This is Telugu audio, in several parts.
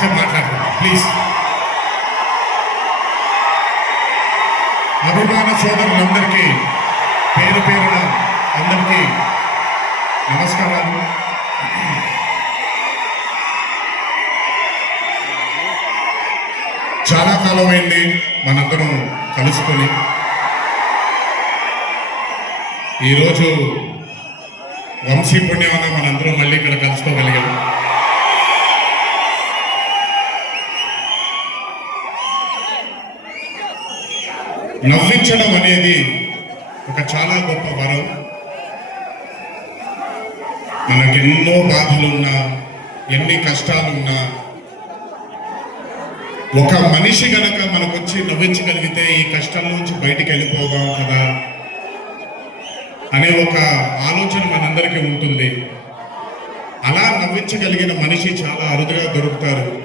కాసేపు మాట్లాడుతున్నాం ప్లీజ్ అభిమాన సోదరులందరికీ పేరు పేరున అందరికీ నమస్కారాలు. చాలా కాలం అయింది మనందరం కలుసుకొని. ఈరోజు వంశీ పుణ్యవన మనందరం మళ్ళీ ఇక్కడ కలుసుకోగలిగాం. నవ్వించడం అనేది ఒక చాలా గొప్ప వరం. మనకెన్నో బాధలున్నా ఎన్ని కష్టాలున్నా ఒక మనిషి గనక మనకొచ్చి నవ్వించగలిగితే ఈ కష్టం నుంచి బయటికి వెళ్ళిపోదాం కదా అనే ఒక ఆలోచన మనందరికీ ఉంటుంది. అలా నవ్వించగలిగిన మనిషి చాలా అరుదుగా దొరుకుతారు.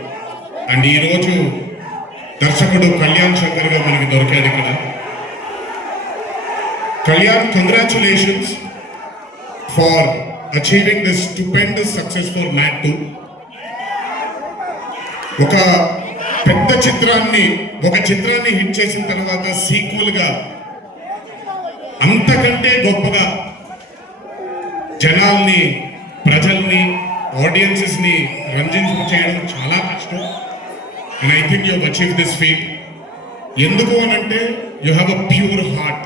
అండ్ ఈరోజు దర్శకుడు కళ్యాణ్ శంకర్గా మనకి దొరికాడు ఇక్కడ. Kalyan congratulations for achieving this stupendous success mat to ఒక పెద్ద చిత్రాన్ని ఒక చిత్రాన్ని హిట్ చేసిన తర్వాత సీక్వల్గా అంతకంటే గొప్పగా జనాల్ని ప్రజల్ని ఆడియన్సెస్ని రంజింపు చేయడం చాలా కష్టం. And I think you achieve this feat ఎందుకు అనంటే you have a pure heart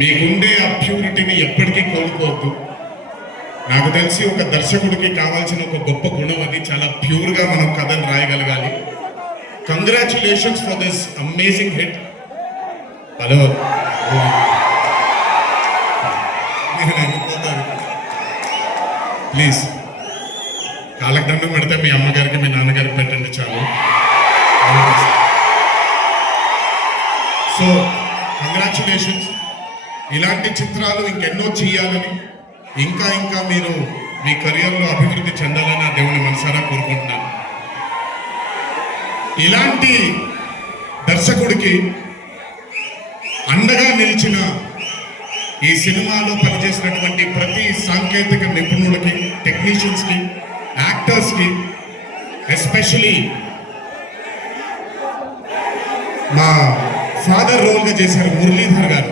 మీకుండే ఆ ప్యూరిటీని ఎప్పటికీ కోల్పోవద్దు. నాకు తెలిసి ఒక దర్శకుడికి కావాల్సిన ఒక గొప్ప గుణం అది. చాలా ప్యూర్గా మనం కథను రాయగలగాలి. Congratulations for this amazing hit hello please కాళ్ళకి పెడితే మీ అమ్మగారికి కంగ్రాచులేషన్స్ ఇలాంటి చిత్రాలు ఇంకెన్నో చేయాలని ఇంకా ఇంకా మీరు మీ కెరియర్లో అభివృద్ధి చెందాలని ఆ దేవుని మనసారా కోరుకుంటున్నాను. ఇలాంటి దర్శకుడికి అండగా నిలిచిన ఈ సినిమాలో పనిచేసినటువంటి ప్రతి సాంకేతిక నిపుణులకి టెక్నీషియన్స్కి యాక్టర్స్కి ఎస్పెషలీ మా ఫాదర్ రోల్గా చేశారు మురళీధర్ గారు.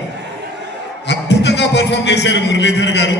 అద్భుతంగా పర్ఫామ్ చేశారు మురళీధర్ గారు.